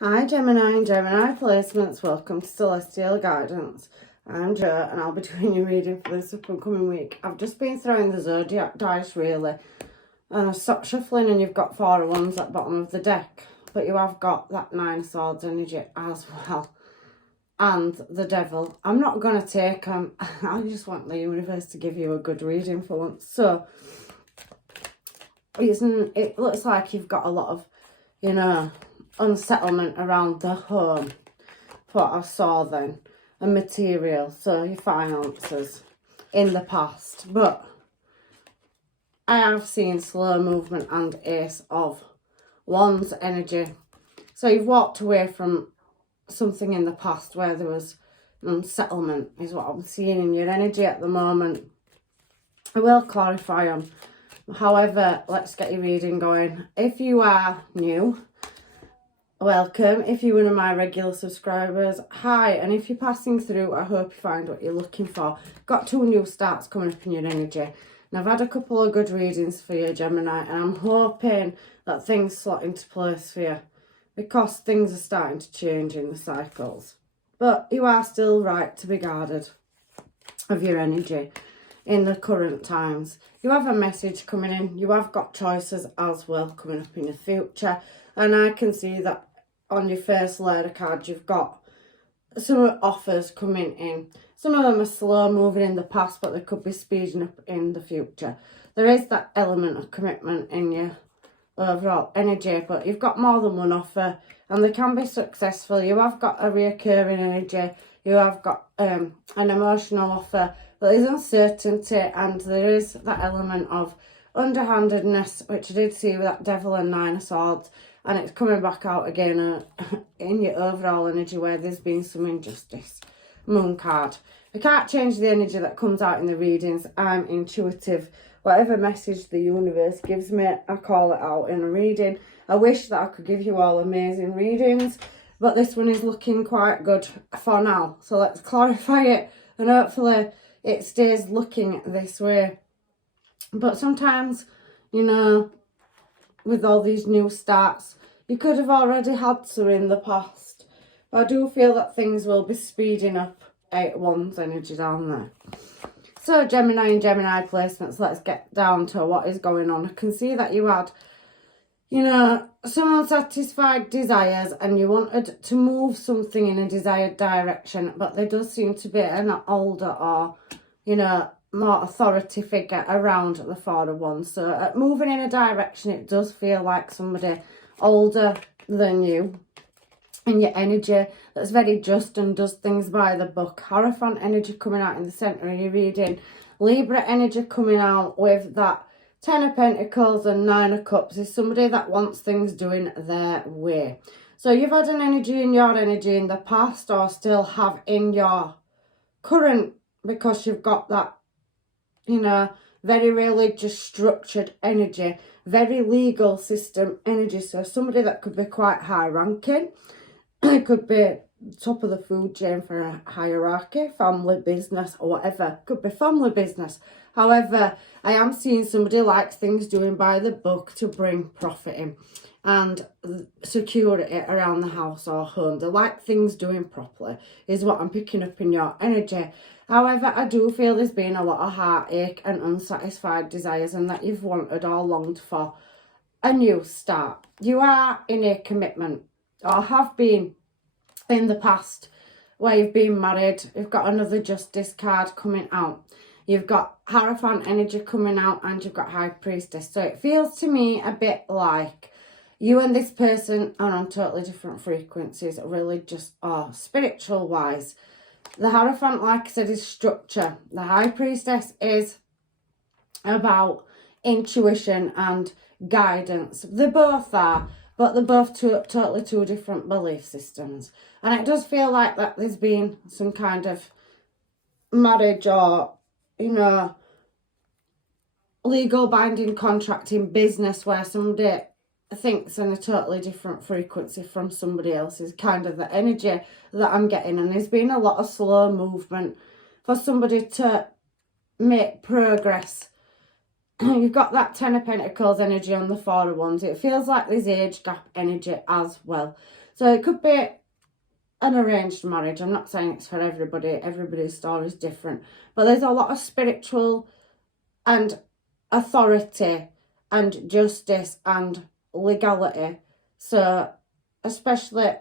Hi Gemini and Gemini placements, welcome to Celestial Guidance. I'm Jo and I'll be doing your reading for this upcoming week. I've just been throwing the zodiac dice really and I've stopped shuffling and you've got 4 of Wands at the bottom of the deck. But you have got that 9 of Swords energy as well. And the Devil. I'm not going to take them. I just want the universe to give you a good reading for once. So, it looks like you've got a lot of, unsettlement around the home. What I saw then. And material. So, your finances in the past. But I have seen slow movement and Ace of Wands energy. So, you've walked away from something in the past where there was unsettlement is what I'm seeing in your energy at the moment. I will clarify them. However, let's get your reading going. If you are new, welcome. If you're one of my regular subscribers, hi. And if you're passing through, I hope you find what you're looking for. Got 2 new starts coming up in your energy. And I've had a couple of good readings for you, Gemini, and I'm hoping that things slot into place for you, because things are starting to change in the cycles. But you are still right to be guarded of your energy in the current times. You have a message coming in. You have got choices as well coming up in the future. And I can see that on your first layer of cards, you've got some offers coming in. Some of them are slow moving in the past, but they could be speeding up in the future. There is that element of commitment in your overall energy, but you've got more than one offer and they can be successful. You have got a reoccurring energy. You have got an emotional offer, but there's uncertainty and there is that element of underhandedness, which I did see with that Devil and 9 of Swords, and it's coming back out again in your overall energy where there's been some injustice. Moon card. I can't change the energy that comes out in the readings. I'm intuitive. Whatever message the universe gives me, I call it out in a reading. I wish that I could give you all amazing readings, but this one is looking quite good for now. So let's clarify it and hopefully it stays looking this way. But sometimes, with all these new starts, you could have already had some in the past. But I do feel that things will be speeding up 8 of Wands energy down there. So Gemini and Gemini placements, let's get down to what is going on. I can see that you had, some unsatisfied desires and you wanted to move something in a desired direction, but there does seem to be an older or, more authority figure around the 4 of Wands. So moving in a direction, it does feel like somebody older than you in your energy that's very just and does things by the book. Hierophant energy coming out in the centre of your reading. Libra energy coming out with that 10 of Pentacles and 9 of Cups is somebody that wants things doing their way. So you've had an energy in your energy in the past or still have in your current, because you've got that, very religious structured energy, very legal system energy. So somebody that could be quite high ranking. It could be top of the food chain for a hierarchy, family business or whatever. Could be family business. However, I am seeing somebody likes things doing by the book to bring profit in and security around the house or home. They like things doing properly is what I'm picking up in your energy. However, I do feel there's been a lot of heartache and unsatisfied desires and that you've wanted or longed for a new start. You are in a commitment or have been in the past where you've been married. You've got another Justice card coming out. You've got Hierophant energy coming out and you've got High Priestess. So it feels to me a bit like you and this person are on totally different frequencies, religious or spiritual wise. The Hierophant, like I said, is structure. The High Priestess is about intuition and guidance. They both are, but they're both totally two different belief systems. And it does feel like that there's been some kind of marriage or, legal binding contract in business where somebody thinks in a totally different frequency from somebody else is kind of the energy that I'm getting. And there's been a lot of slow movement for somebody to make progress you've got that Ten of Pentacles energy on the Four of Wands. It feels like there's age gap energy as well. So it could be an arranged marriage. I'm not saying it's for everybody. Everybody's story is different. But there's a lot of spiritual and authority and justice and legality. So especially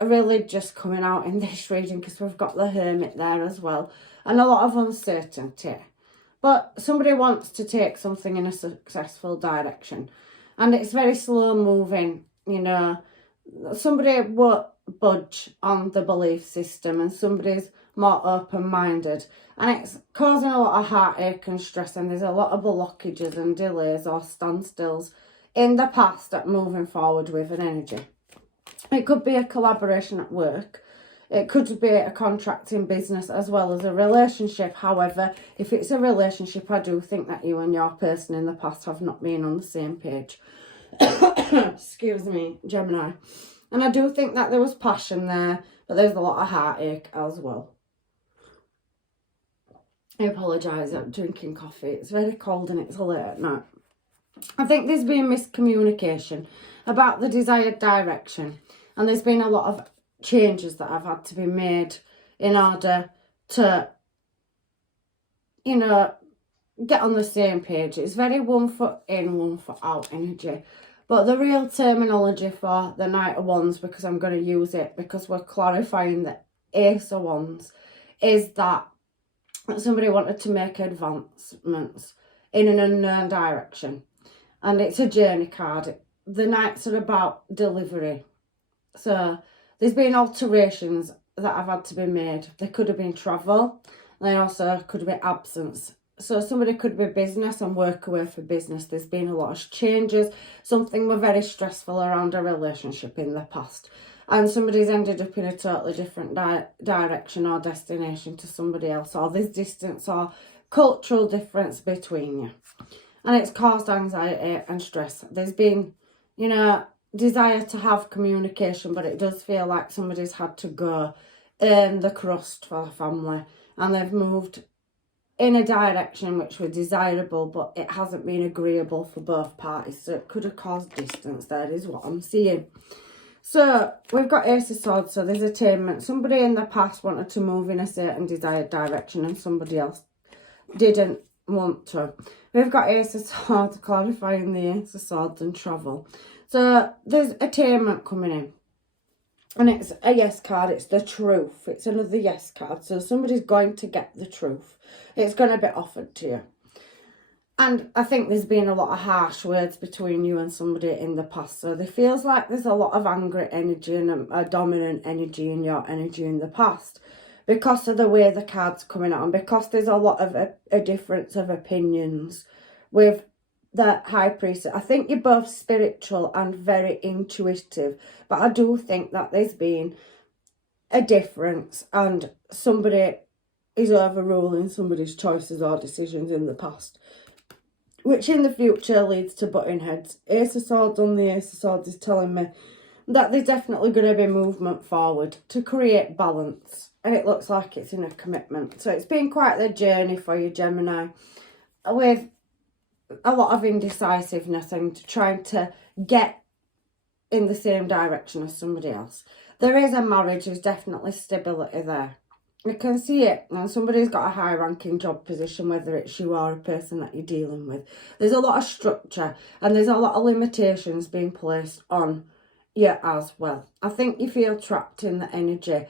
religious coming out in this reading, because we've got the Hermit there as well. And a lot of uncertainty. But somebody wants to take something in a successful direction. And it's very slow moving, you know. Somebody won't budge on the belief system, and somebody's more open-minded. And it's causing a lot of heartache and stress, and there's a lot of blockages and delays or standstills in the past at moving forward with an energy. It could be a collaboration at work. It could be a contract in business as well as a relationship. However, if it's a relationship, I do think that you and your person in the past have not been on the same page. Excuse me, Gemini. And I do think that there was passion there, but there's a lot of heartache as well. I apologise, I'm drinking coffee. It's very cold and it's late at night. I think there's been miscommunication about the desired direction. And there's been a lot of changes that have had to be made in order to, you know, get on the same page. It's very 1 foot in, 1 foot out energy. But the real terminology for the Knight of Wands, because I'm going to use it because we're clarifying the Ace of Wands, is that somebody wanted to make advancements in an unknown direction. And it's a journey card. The Knights are about delivery. So there's been alterations that have had to be made. There could have been travel. There also could be absence. So somebody could be business and work away for business. There's been a lot of changes. Something was very stressful around a relationship in the past. And somebody's ended up in a totally different direction or destination to somebody else. Or there's distance or cultural difference between you. And it's caused anxiety and stress. There's been, you know, desire to have communication, but it does feel like somebody's had to go earn the crust for the family. And they've moved in a direction which was desirable, but it hasn't been agreeable for both parties. So it could have caused distance there, is what I'm seeing. So we've got Ace of Swords, so there's attainment. Somebody in the past wanted to move in a certain desired direction and somebody else didn't want to. We've got Ace of Swords, clarifying the Ace of Swords and travel. So there's attainment coming in. And it's a yes card, it's the truth. It's another yes card. So somebody's going to get the truth. It's going to be offered to you. And I think there's been a lot of harsh words between you and somebody in the past. So there feels like there's a lot of angry energy and a dominant energy in your energy in the past. Because of the way the card's coming out. And because there's a lot of a difference of opinions with the High Priestess. I think you're both spiritual and very intuitive. But I do think that there's been a difference. And somebody is overruling somebody's choices or decisions in the past, which in the future leads to butting heads. Ace of Swords on the Ace of Swords is telling me that there's definitely going to be movement forward to create balance. And it looks like it's in a commitment. So it's been quite the journey for you, Gemini, with a lot of indecisiveness and trying to get in the same direction as somebody else. There is a marriage, there's definitely stability there. You can see it, and somebody's got a high-ranking job position, whether it's you or a person that you're dealing with. There's a lot of structure, and there's a lot of limitations being placed on you as well. I think you feel trapped in the energy.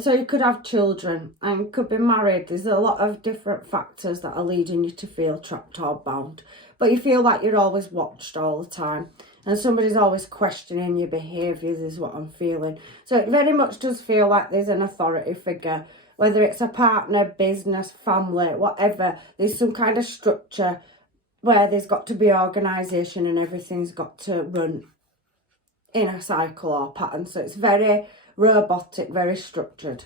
So you could have children, and you could be married. There's a lot of different factors that are leading you to feel trapped or bound. But you feel like you're always watched all the time. And somebody's always questioning your behaviours is what I'm feeling. So it very much does feel like there's an authority figure. Whether it's a partner, business, family, whatever. There's some kind of structure where there's got to be organisation and everything's got to run in a cycle or pattern. So it's very robotic, very structured.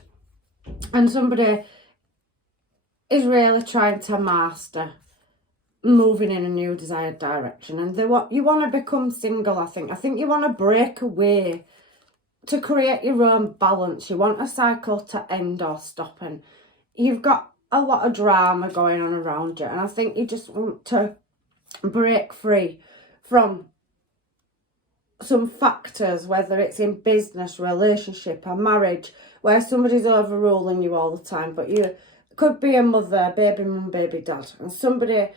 And somebody is really trying to master moving in a new desired direction. And you want to become single, I think. I think you want to break away to create your own balance. You want a cycle to end or stop, and you've got a lot of drama going on around you, and I think you just want to break free from some factors, whether it's in business, relationship or marriage, where somebody's overruling you all the time. But you could be a mother, baby mum, baby dad, and somebody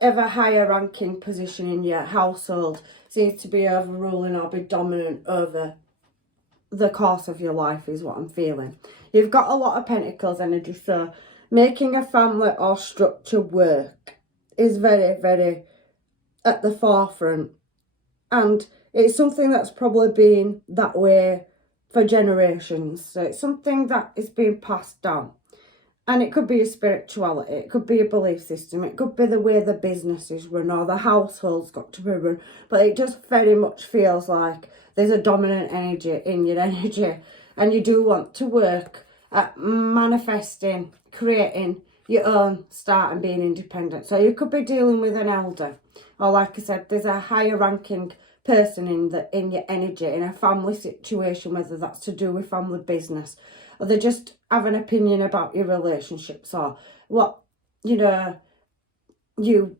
of a higher ranking position in your household seems to be overruling or be dominant over the course of your life, is what I'm feeling. You've got a lot of pentacles energy, so making a family or structure work is very, very at the forefront. And it's something that's probably been that way for generations. So it's something that is being passed down. And it could be a spirituality, it could be a belief system, it could be the way the business is run or the household's got to be run. But it just very much feels like there's a dominant energy in your energy. And you do want to work at manifesting, creating your own start and being independent. So you could be dealing with an elder. Or like I said, there's a higher ranking person in your energy, in a family situation, whether that's to do with family business, or they just have an opinion about your relationships or what, you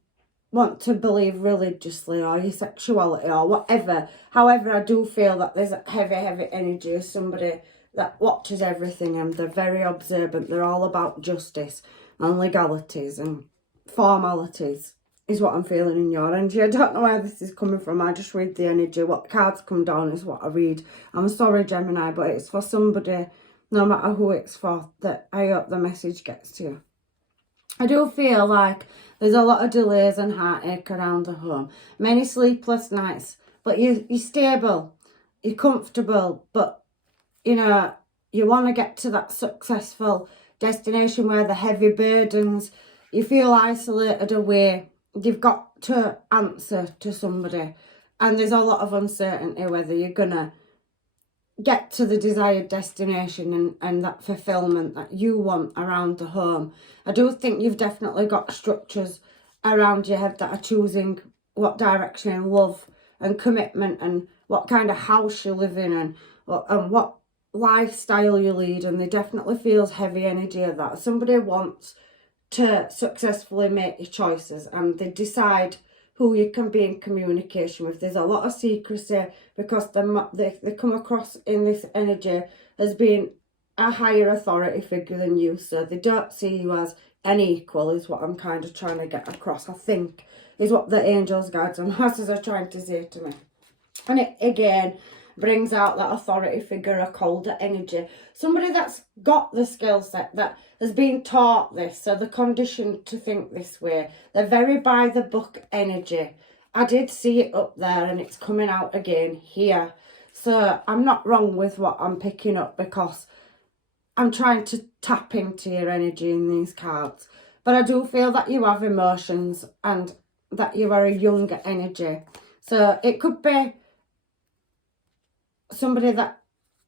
want to believe religiously or your sexuality or whatever. However, I do feel that there's a heavy energy of somebody that watches everything and they're very observant. They're all about justice and legalities and formalities, is what I'm feeling in your energy. I don't know where this is coming from. I just read the energy. What cards come down is what I read. I'm sorry, Gemini, but it's for somebody, no matter who it's for, that I hope the message gets to you. I do feel like there's a lot of delays and heartache around the home. Many sleepless nights. But you're stable. You're comfortable. But, you want to get to that successful destination where the heavy burdens, you feel isolated away. You've got to answer to somebody. And there's a lot of uncertainty whether you're going to get to the desired destination and that fulfillment that you want around the home. I do think you've definitely got structures around your head that are choosing what direction in love and commitment and what kind of house you live in and what lifestyle you lead. And there definitely feels heavy energy of that. Somebody wants to successfully make your choices and they decide who you can be in communication with. There's a lot of secrecy because they come across in this energy as being a higher authority figure than you, so they don't see you as an equal, is what I'm kind of trying to get across, I think, is what the angels, guides and masters are trying to say to me. And it again brings out that authority figure, a colder energy, somebody that's got the skill set, that has been taught this, so they're conditioned to think this way. They're very by the book energy. I did see it up there and it's coming out again here. So I'm not wrong with what I'm picking up because I'm trying to tap into your energy in these cards. But I do feel that you have emotions and that you are a younger energy. So it could be somebody that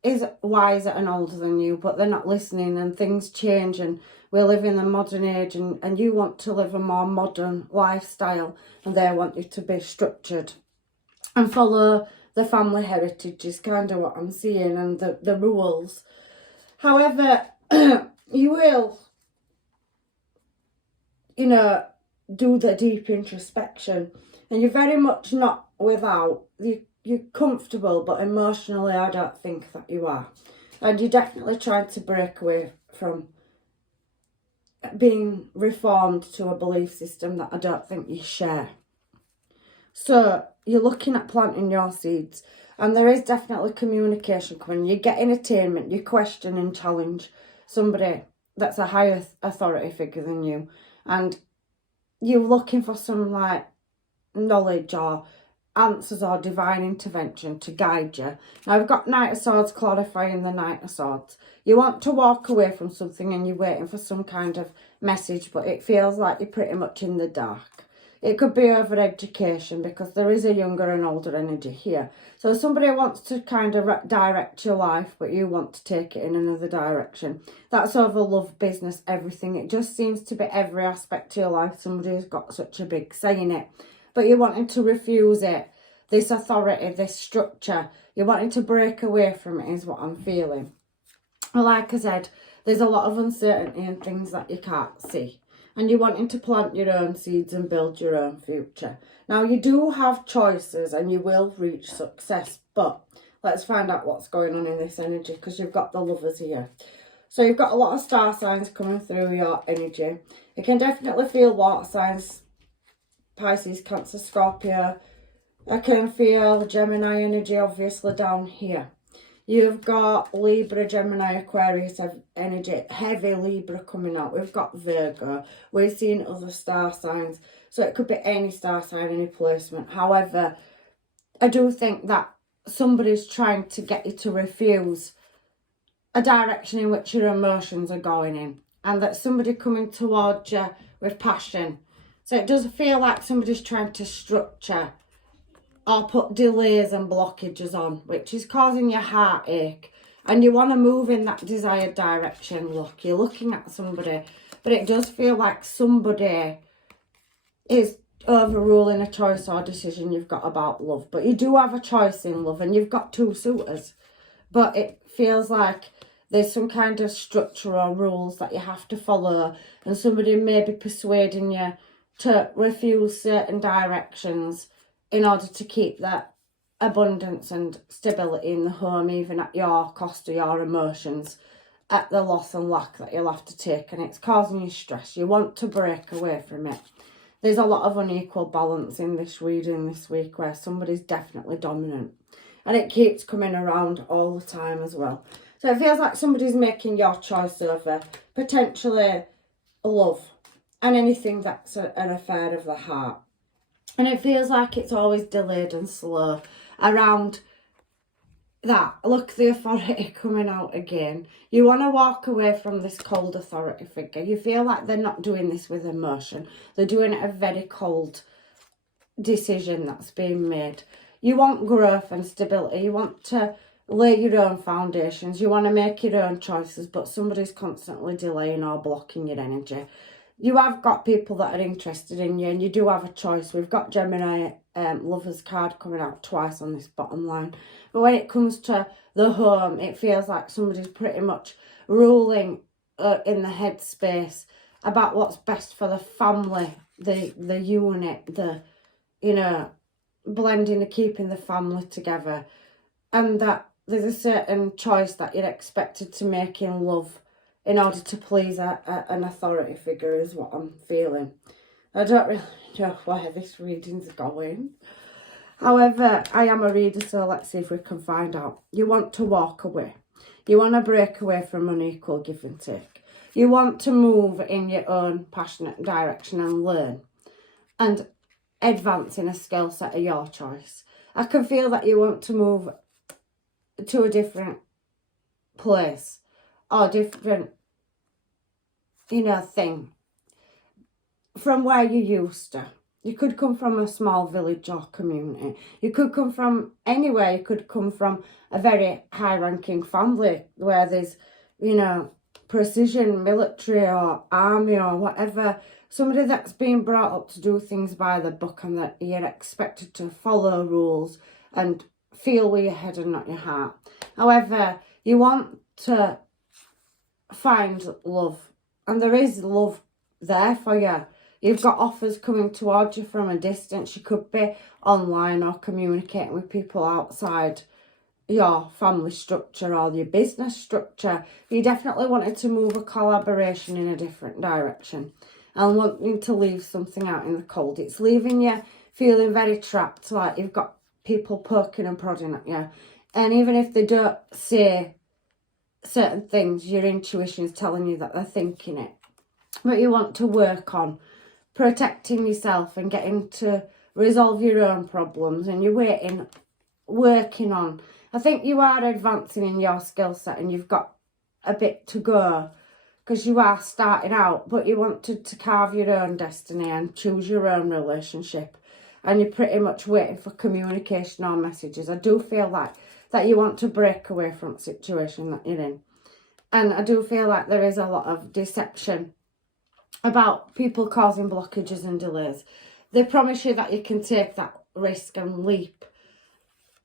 is wiser and older than you, but they're not listening and things change and we live in the modern age and you want to live a more modern lifestyle and they want you to be structured and follow the family heritage is kind of what I'm seeing and the rules. However, you will, do the deep introspection and you're very much not without, you're comfortable, but emotionally I don't think that you are. And you're definitely trying to break away from being reformed to a belief system that I don't think you share. So you're looking at planting your seeds. And there is definitely communication coming. You get entertainment, you question and challenge somebody that's a higher authority figure than you. And you're looking for some knowledge or answers or divine intervention to guide you. Now I've got Knight of Swords clarifying the Knight of Swords. You want to walk away from something and you're waiting for some kind of message, but it feels like you're pretty much in the dark. It could be over education because there is a younger and older energy here. So somebody wants to kind of direct your life, but you want to take it in another direction. That's over love, business, everything. It just seems to be every aspect of your life. Somebody has got such a big say in it. But you're wanting to refuse it. This authority, this structure. You're wanting to break away from it is what I'm feeling. Well, like I said, there's a lot of uncertainty and things that you can't see. and you're wanting to plant your own seeds and build your own future. Now, you do have choices and you will reach success, but let's find out what's going on in this energy, because you've got the Lovers here. So you've got a lot of star signs coming through your energy. You can definitely feel water signs, Pisces, Cancer, Scorpio. I can feel Gemini energy obviously down here. You've got Libra, Gemini, Aquarius energy, heavy Libra coming out. We've got Virgo. We're seeing other star signs. So it could be any star sign, any placement. However, I do think that somebody's trying to get you to refuse a direction in which your emotions are going in. And that somebody coming towards you with passion. So it does feel like somebody's trying to structure or put delays and blockages on, which is causing you heartache, and you want to move in that desired direction. Look, you're looking at somebody, but it does feel like somebody is overruling a choice or decision you've got about love. But you do have a choice in love, and you've got 2 suitors, but it feels like there's some kind of structure or rules that you have to follow, and somebody may be persuading you to refuse certain directions in order to keep that abundance and stability in the home, even at your cost of your emotions, at the loss and lack that you'll have to take, and it's causing you stress. You want to break away from it. There's a lot of unequal balance in this reading this week where somebody's definitely dominant, and it keeps coming around all the time as well. So it feels like somebody's making your choice over potentially love and anything that's an affair of the heart. And it feels like it's always delayed and slow around that. Look, the authority coming out again. You want to walk away from this cold authority figure. You feel like they're not doing this with emotion. They're doing a very cold decision that's being made. You want growth and stability. You want to lay your own foundations. You want to make your own choices, but somebody's constantly delaying or blocking your energy. You have got people that are interested in you, and you do have a choice. We've got Gemini Lovers card coming out twice on this bottom line. But when it comes to the home, it feels like somebody's pretty much ruling in the headspace about what's best for the family, the unit, the, you know, blending and keeping the family together. And that there's a certain choice that you're expected to make in love in order to please an authority figure is what I'm feeling. I don't really know where this reading's going. However, I am a reader, so let's see if we can find out. You want to walk away. You want to break away from unequal give and take. You want to move in your own passionate direction and learn and advance in a skill set of your choice. I can feel that you want to move to a different place or different, you know, thing from where you used to. You could come from a small village or community. You could come from anywhere. You could come from a very high-ranking family where there's, you know, precision military or army or whatever. Somebody that's been brought up to do things by the book, and that you're expected to follow rules and feel with your head and not your heart. However, you want to find love, and there is love there for you. You've got offers coming towards you from a distance. You could be online or communicating with people outside your family structure or your business structure. You definitely wanted to move a collaboration in a different direction and wanting to leave something out in the cold. It's leaving you feeling very trapped, like you've got people poking and prodding at you. And even if they don't say certain things, your intuition is telling you that they're thinking it. But you want to work on protecting yourself and getting to resolve your own problems, and you're working on. I think you are advancing in your skill set, and you've got a bit to go because you are starting out, but you want to carve your own destiny and choose your own relationship, and you're pretty much waiting for communication or messages. I do feel like that you want to break away from the situation that you're in, and I do feel like there is a lot of deception about people causing blockages and delays. They promise you that you can take that risk and leap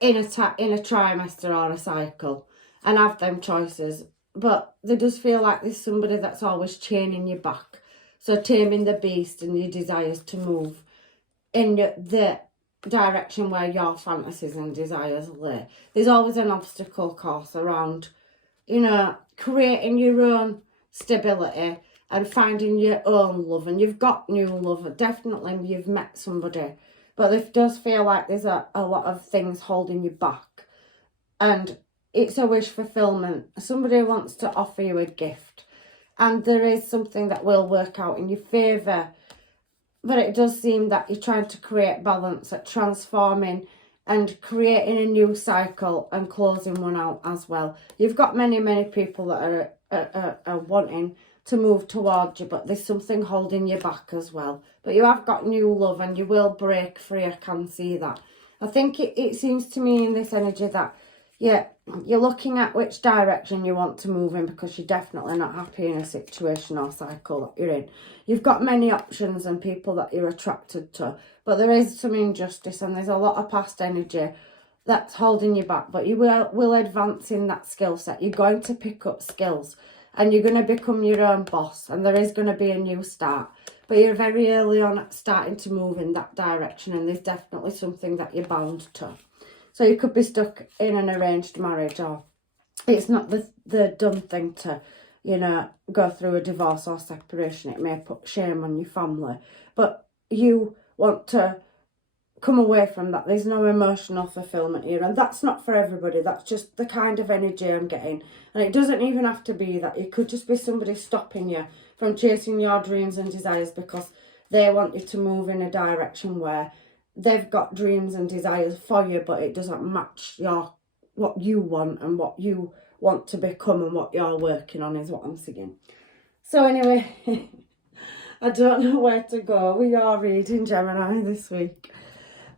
in a trimester or a cycle and have them choices, but there does feel like there's somebody that's always chaining you back. So taming the beast and your desires to move in the direction where your fantasies and desires lay. There's always an obstacle course around, you know, creating your own stability and finding your own love. And you've got new love. Definitely you've met somebody. But it does feel like there's a lot of things holding you back. And it's a wish fulfillment. Somebody wants to offer you a gift. And there is something that will work out in your favour. But it does seem that you're trying to create balance at transforming and creating a new cycle and closing one out as well. You've got many, many people that are wanting to move towards you, but there's something holding you back as well. But you have got new love and you will break free. I can see that. I think it seems to me in this energy that, yeah, you're looking at which direction you want to move in because you're definitely not happy in a situation or cycle that you're in. You've got many options and people that you're attracted to, but there is some injustice and there's a lot of past energy that's holding you back, but you will advance in that skill set. You're going to pick up skills and you're going to become your own boss and there is going to be a new start. But you're very early on starting to move in that direction and there's definitely something that you're bound to. So you could be stuck in an arranged marriage, or it's not the done thing to, you know, go through a divorce or separation. It may put shame on your family. But you want to come away from that. There's no emotional fulfillment here. And that's not for everybody. That's just the kind of energy I'm getting. And it doesn't even have to be that. It could just be somebody stopping you from chasing your dreams and desires because they want you to move in a direction where they've got dreams and desires for you, but it doesn't match what you want and what you want to become and what you're working on is what I'm seeing. So anyway, I don't know where to go with your reading, Gemini, this week.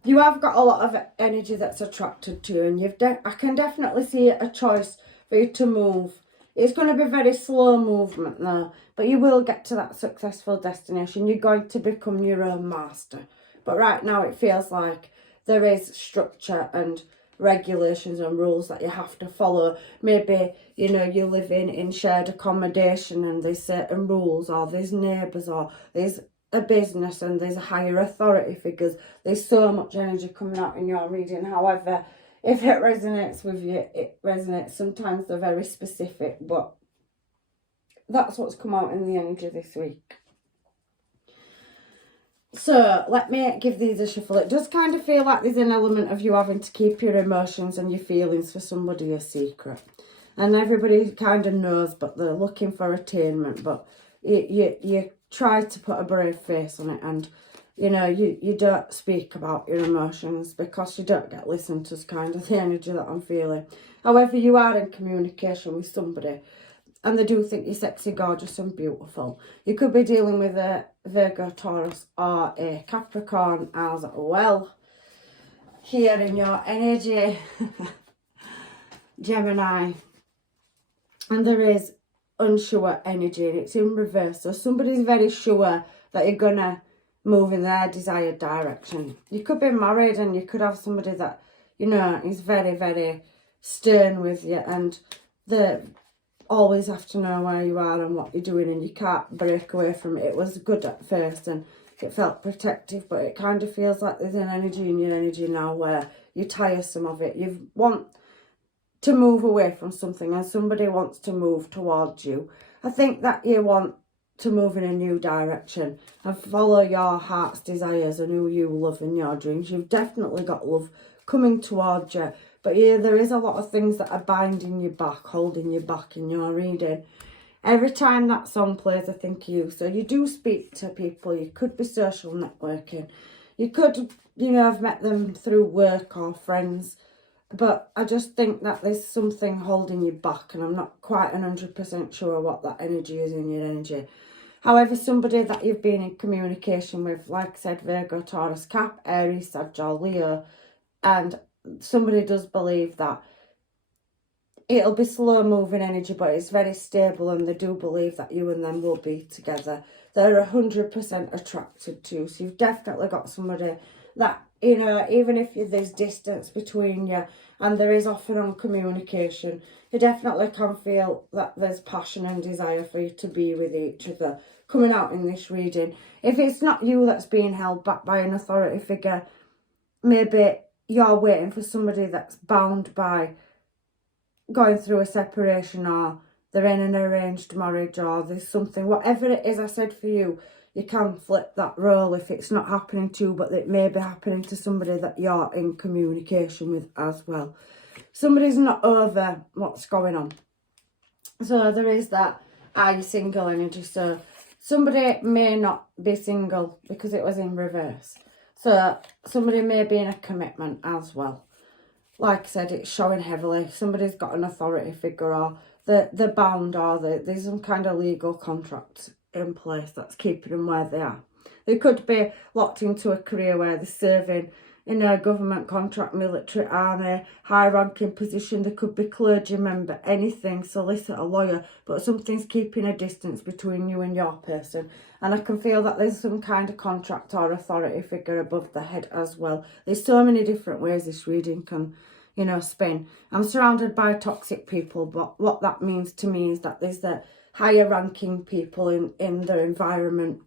You have got a lot of energy that's attracted to you, and I can definitely see a choice for you to move. It's going to be very slow movement though, but you will get to that successful destination. You're going to become your own master. But right now it feels like there is structure and regulations and rules that you have to follow. Maybe, you know, you're living in shared accommodation and there's certain rules, or there's neighbours, or there's a business and there's higher authority figures. There's so much energy coming out in your reading. However, if it resonates with you, it resonates. Sometimes they're very specific, but that's what's come out in the energy this week. So let me give these a shuffle. It does kind of feel like there's an element of you having to keep your emotions and your feelings for somebody a secret. And everybody kind of knows, but they're looking for attainment. But you try to put a brave face on it, and you know, you don't speak about your emotions because you don't get listened to, is kind of the energy that I'm feeling. However, you are in communication with somebody and they do think you're sexy, gorgeous and beautiful. You could be dealing with a Virgo, Taurus or a Capricorn as well. Here in your energy, Gemini. And there is unsure energy and it's in reverse. So somebody's very sure that you're going to move in their desired direction. You could be married and you could have somebody that, you know, is very, very stern with you, and they always have to know where you are and what you're doing, and you can't break away from it. It was good at first and it felt protective, but it kind of feels like there's an energy in your energy now where you're tiresome of it. You want to move away from something and somebody wants to move towards you. I think that you want to move in a new direction and follow your heart's desires and who you love in your dreams. You've definitely got love coming towards you, but yeah, there is a lot of things that are binding you back, holding you back in your reading. Every time that song plays, I think of you. So you do speak to people. You could be social networking. You could, you know, have met them through work or friends. But I just think that there's something holding you back, and I'm not quite 100% sure what that energy is in your energy. However, somebody that you've been in communication with, like I said, Virgo, Taurus, Cap, Aries, Sag, or Leo, and somebody does believe that it'll be slow moving energy, but it's very stable, and they do believe that you and them will be together. They're 100% attracted to you. So you've definitely got somebody that you know, even if there's distance between you and there is often on communication, you definitely can feel that there's passion and desire for you to be with each other coming out in this reading. If it's not you that's being held back by an authority figure, maybe you're waiting for somebody that's bound by going through a separation, or they're in an arranged marriage, or there's something, whatever it is I said for you, you can flip that role if it's not happening to you, but it may be happening to somebody that you're in communication with as well. Somebody's not over what's going on. So there is that I single energy. So somebody may not be single because it was in reverse. So somebody may be in a commitment as well. Like I said, it's showing heavily. Somebody's got an authority figure, or they're bound, or there's some kind of legal contract in place that's keeping them where they are. They could be locked into a career where they're serving in a government contract, military, army, high-ranking position. They could be clergy member, anything, solicitor, lawyer, but something's keeping a distance between you and your person. And I can feel that there's some kind of contract or authority figure above the head as well. There's so many different ways this reading can, you know, spin. I'm surrounded by toxic people, but what that means to me is that there's the higher ranking people in their environment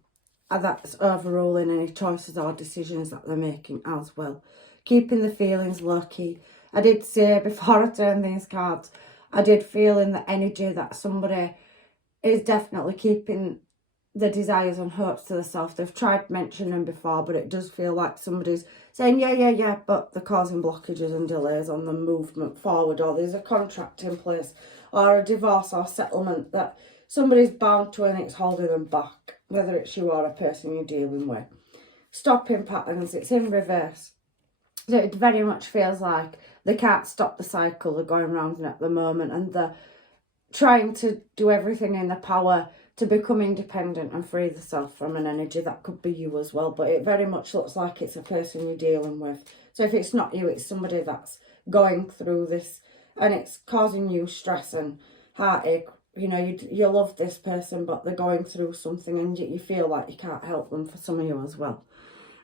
that's overruling any choices or decisions that they're making as well. Keeping the feelings low key. I did say before I turned these cards, I did feel in the energy that somebody is definitely keeping the desires and hopes to themselves. They've tried mentioning them before, but it does feel like somebody's saying, yeah, but they're causing blockages and delays on the movement forward, or there's a contract in place, or a divorce or settlement that somebody's bound to and it's holding them back, whether it's you or a person you're dealing with. Stopping patterns, it's in reverse. So it very much feels like they can't stop the cycle they're going round in at the moment, and they're trying to do everything in their power to become independent and free themselves from an energy that could be you as well. But it very much looks like it's a person you're dealing with. So if it's not you, it's somebody that's going through this and it's causing you stress and heartache. You know, you love this person, but they're going through something and you feel like you can't help them, for some of you as well.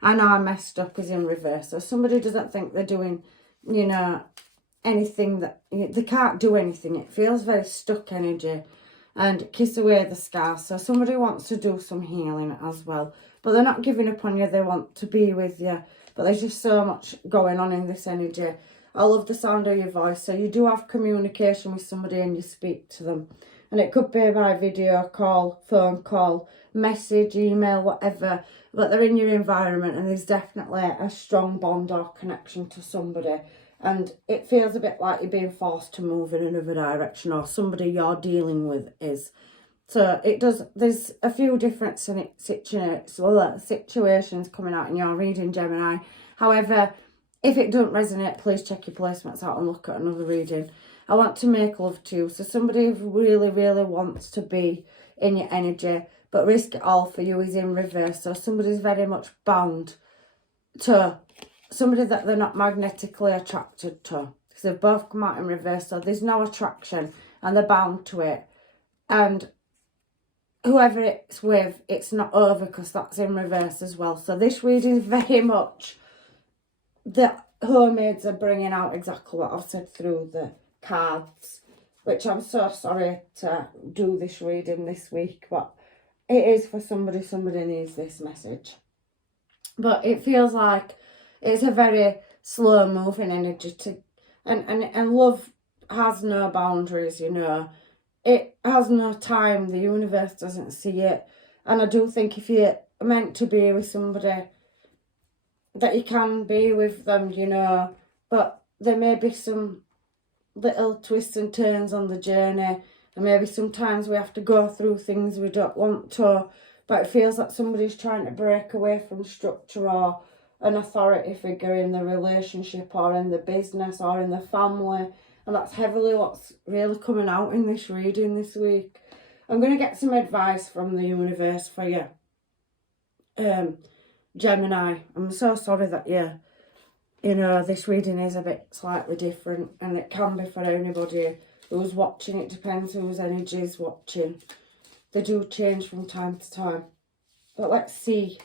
I know I messed up is in reverse. So somebody doesn't think they're doing, you know, anything, that they can't do anything. It feels very stuck energy, and kiss away the scars. So somebody wants to do some healing as well, but they're not giving up on you. They want to be with you, but there's just so much going on in this energy. I love the sound of your voice. So you do have communication with somebody and you speak to them. And it could be by video call, phone call, message, email, whatever. But they're in your environment and there's definitely a strong bond or connection to somebody. And it feels a bit like you're being forced to move in another direction, or somebody you're dealing with is. So it does, there's a few different situations coming out in your reading, Gemini. However, if it doesn't resonate, please check your placements out and look at another reading. I want to make love to you. So somebody who really, really wants to be in your energy, but risk it all for you is in reverse. So somebody's very much bound to somebody that they're not magnetically attracted to. Because they've both come out in reverse. So there's no attraction and they're bound to it. And whoever it's with, it's not over because that's in reverse as well. So this reading is very much, the homemades are bringing out exactly what I've said through the cards, which I'm so sorry to do this reading this week, but it is for somebody. Somebody needs this message. But it feels like it's a very slow moving energy to, and love has no boundaries, you know. It has no time. The universe doesn't see it. And I do think if you're meant to be with somebody, that you can be with them, you know. But there may be some little twists and turns on the journey. And maybe sometimes we have to go through things we don't want to. But it feels like somebody's trying to break away from structure or an authority figure in the relationship or in the business or in the family. And that's heavily what's really coming out in this reading this week. I'm going to get some advice from the universe for you, Gemini. I'm so sorry that you know, this reading is a bit slightly different, and it can be for anybody who's watching. It depends whose energy is watching. They do change from time to time. But let's see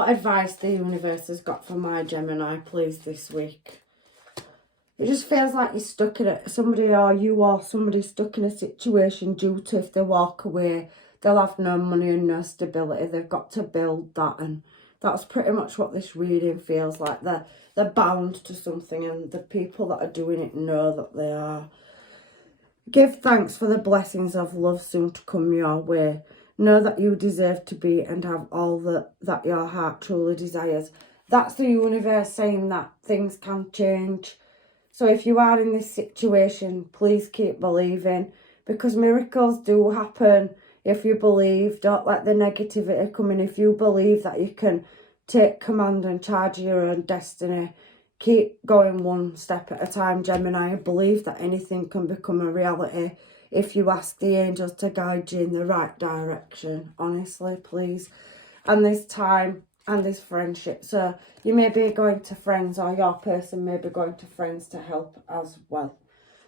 What advice the universe has got for my Gemini, please, this week? It just feels like you're stuck in it. Somebody or somebody stuck in a situation due to if they walk away, they'll have no money and no stability. They've got to build that, and that's pretty much what this reading feels like. They're bound to something, and the people that are doing it know that they are. Give thanks for the blessings of love soon to come your way. Know that you deserve to be and have all that your heart truly desires. That's the universe saying that things can change. So if you are in this situation, please keep believing, because miracles do happen if you believe. Don't let the negativity come in. If you believe that you can take command and charge your own destiny, keep going one step at a time, Gemini. Believe that anything can become a reality if you ask the angels to guide you in the right direction. Honestly, please. And this time and this friendship. So you may be going to friends, or your person may be going to friends to help as well.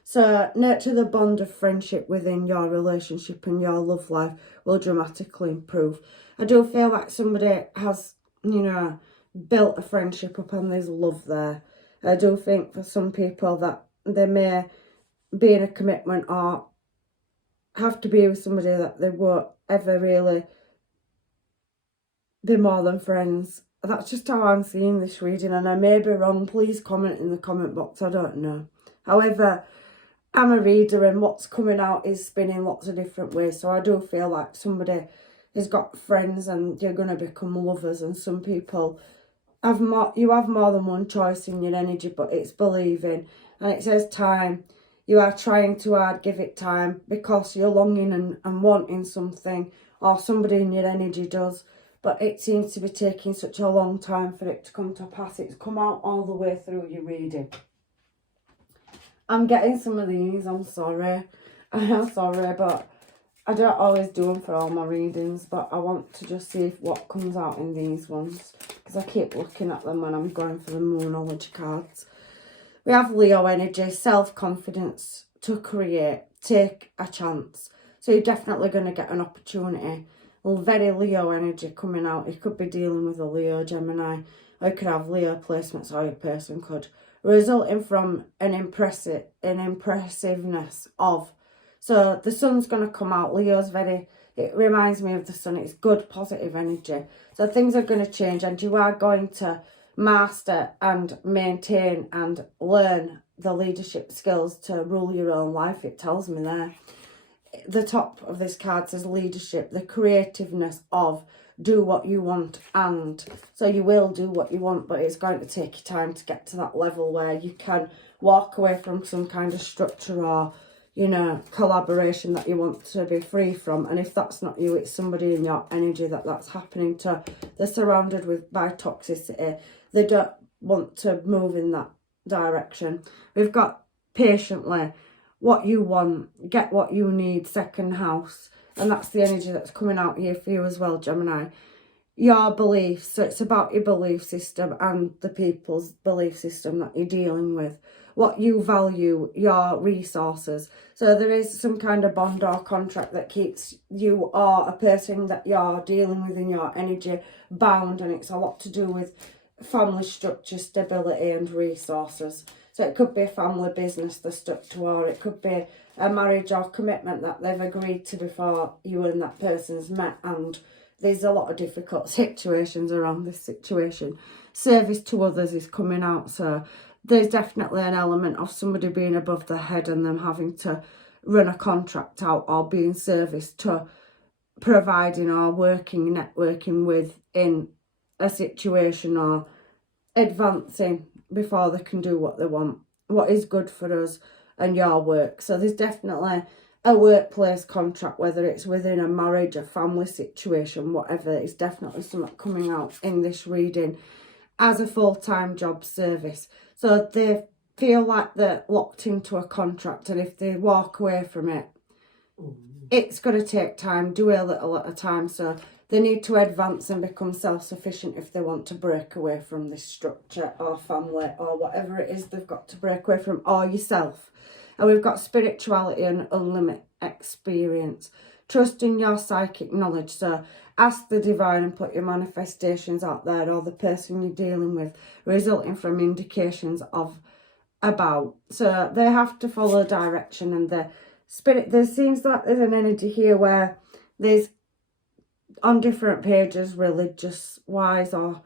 So nurture the bond of friendship within your relationship, and your love life will dramatically improve. I do feel like somebody has, built a friendship up and there's love there. I do think for some people that they may be in a commitment or have to be with somebody that they won't ever really be more than friends. That's just how I'm seeing this reading, and I may be wrong. Please comment in the comment box. I don't know. However, I'm a reader, and what's coming out is spinning lots of different ways. So I do feel like somebody has got friends and you're going to become lovers, and some people you have more than one choice in your energy, but it's believing. And it says time. You are trying too hard, give it time, because you're longing and wanting something, or somebody in your energy does. But it seems to be taking such a long time for it to come to pass. It's come out all the way through your reading. I'm getting some of these, I'm sorry. I am sorry, but I don't always do them for all my readings, but I want to just see what comes out in these ones, because I keep looking at them when I'm going for the Moonology cards. We have Leo energy, self-confidence to create, take a chance. So you're definitely going to get an opportunity. Very Leo energy coming out. You could be dealing with a Leo, Gemini, or you could have Leo placements, or your person could. Resulting from an impressiveness of. So the sun's going to come out. Leo's it reminds me of the sun. It's good, positive energy. So things are going to change, and you are going to master and maintain and learn the leadership skills to rule your own life. It tells me there. The top of this card says leadership, the creativeness of do what you want. And so you will do what you want, but it's going to take you time to get to that level where you can walk away from some kind of structure or collaboration that you want to be free from. And if that's not you, it's somebody in your energy that's happening to. They're surrounded by toxicity. They don't want to move in that direction. We've got patiently, what you want, get what you need, second house. And that's the energy that's coming out here for you as well, Gemini. Your beliefs. So it's about your belief system and the people's belief system that you're dealing with. What you value, your resources. So there is some kind of bond or contract that keeps you or a person that you're dealing with in your energy bound, and it's a lot to do with family structure, stability and resources. So it could be a family business they're stuck to, or it could be a marriage or commitment that they've agreed to before you and that person's met, and there's a lot of difficult situations around this situation. Service to others is coming out, so there's definitely an element of somebody being above their head and them having to run a contract out or being service to providing or networking with in a situation, or advancing before they can do what they want, what is good for us and your work. So there's definitely a workplace contract, whether it's within a marriage, a family situation, whatever. It's definitely something coming out in this reading as a full-time job service. So they feel like they're locked into a contract, and if they walk away from it, it's going to take time, do a little at a time. So they need to advance and become self-sufficient if they want to break away from this structure or family or whatever it is they've got to break away from, or yourself. And we've got spirituality and unlimited experience. trust in your psychic knowledge. So ask the divine and put your manifestations out there, or the person you're dealing with, resulting from indications of about. So they have to follow direction, and the spirit, there seems like there's an energy here where there's, on different pages, religious wise, or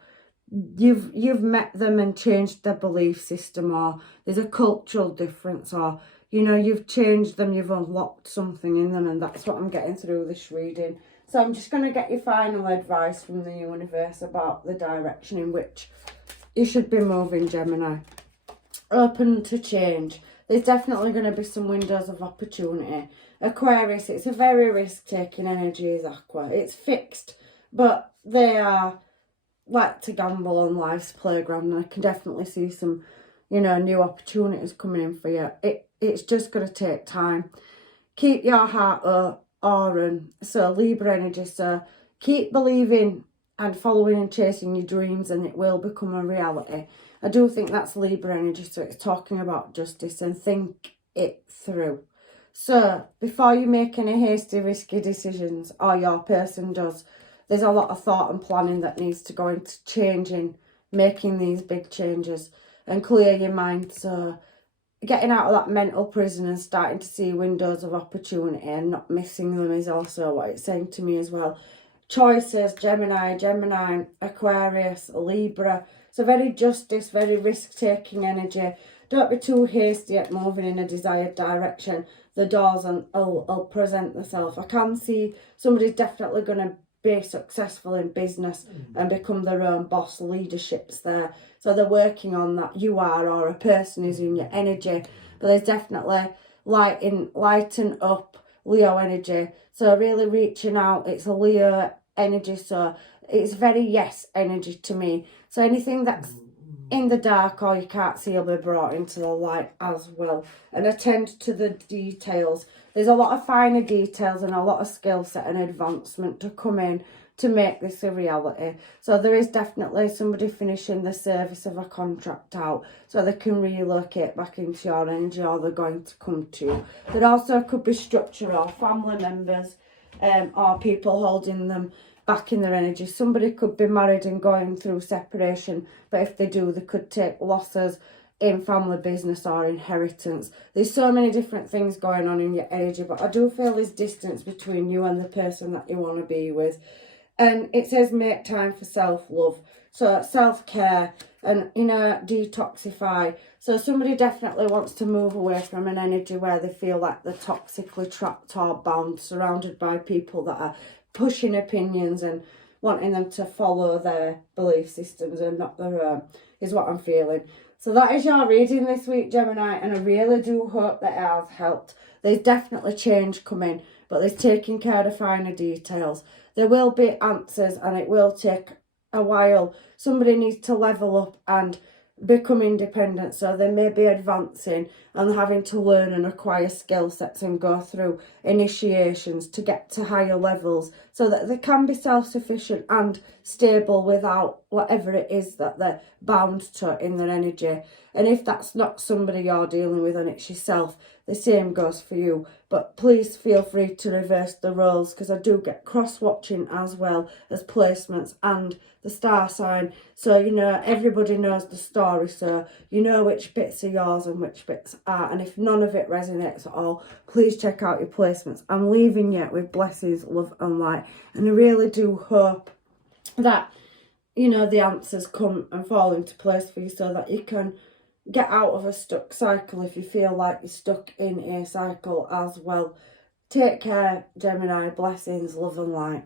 you've met them and changed their belief system, or there's a cultural difference, or you know, you've changed them, you've unlocked something in them, and that's what I'm getting through this reading. So I'm just going to get your final advice from the universe about the direction in which you should be moving, Gemini. Open to change. There's definitely going to be some windows of opportunity. Aquarius, it's a very risk-taking energy, is Aqua. It's fixed, but they are like to gamble on life's playground, and I can definitely see some, you know, new opportunities coming in for you. It's just going to take time. Keep your heart open. So Libra energy, so keep believing and following and chasing your dreams, and it will become a reality. I do think that's Libra energy, so it's talking about justice, and think it through. So before you make any hasty, risky decisions, or your person does, there's a lot of thought and planning that needs to go into changing, making these big changes, and clear your mind. So getting out of that mental prison and starting to see windows of opportunity and not missing them is also what it's saying to me as well. Choices, Gemini, Aquarius, Libra. So very justice, very risk-taking energy. Don't be too hasty at moving in a desired direction. The doors will present themselves. I can see somebody's definitely going to be successful in business and become their own boss. Leadership's there. So they're working on that. You are, or a person is in your energy. But there's definitely lighten up Leo energy. So really reaching out. It's a Leo energy. So it's very yes energy to me. So anything that's in the dark or you can't see will be brought into the light as well. And attend to the details. There's a lot of finer details and a lot of skill set and advancement to come in to make this a reality. So there is definitely somebody finishing the service of a contract out so they can relocate back into your energy, or they're going to come to you. There also could be structure or family members or people holding them back in their energy. Somebody could be married and going through separation, but if they do, they could take losses in family business or inheritance. There's so many different things going on in your energy, but I do feel there's distance between you and the person that you want to be with. And it says make time for self-love, so self-care and, you know, detoxify. So somebody definitely wants to move away from an energy where they feel like they're toxically trapped or bound, surrounded by people that are pushing opinions and wanting them to follow their belief systems and not their own, is what I'm feeling. So that is your reading this week, Gemini, and I really do hope that it has helped. There's definitely change coming, but there's taking care of finer details. There will be answers, and it will take a while. Somebody needs to level up and become independent, so they may be advancing and having to learn and acquire skill sets and go through initiations to get to higher levels so that they can be self-sufficient and stable without whatever it is that they're bound to in their energy. And if that's not somebody you're dealing with and it's yourself, the same goes for you. But please feel free to reverse the roles, because I do get cross-watching as well as placements and the star sign. So, you know, everybody knows the story, so you know which bits are yours and which bits are. And if none of it resonates at all, please check out your placements. I'm leaving you with blessings, love and light. And I really do hope that, you know, the answers come and fall into place for you so that you can get out of a stuck cycle if you feel like you're stuck in a cycle as well. Take care, Gemini. Blessings, love and light.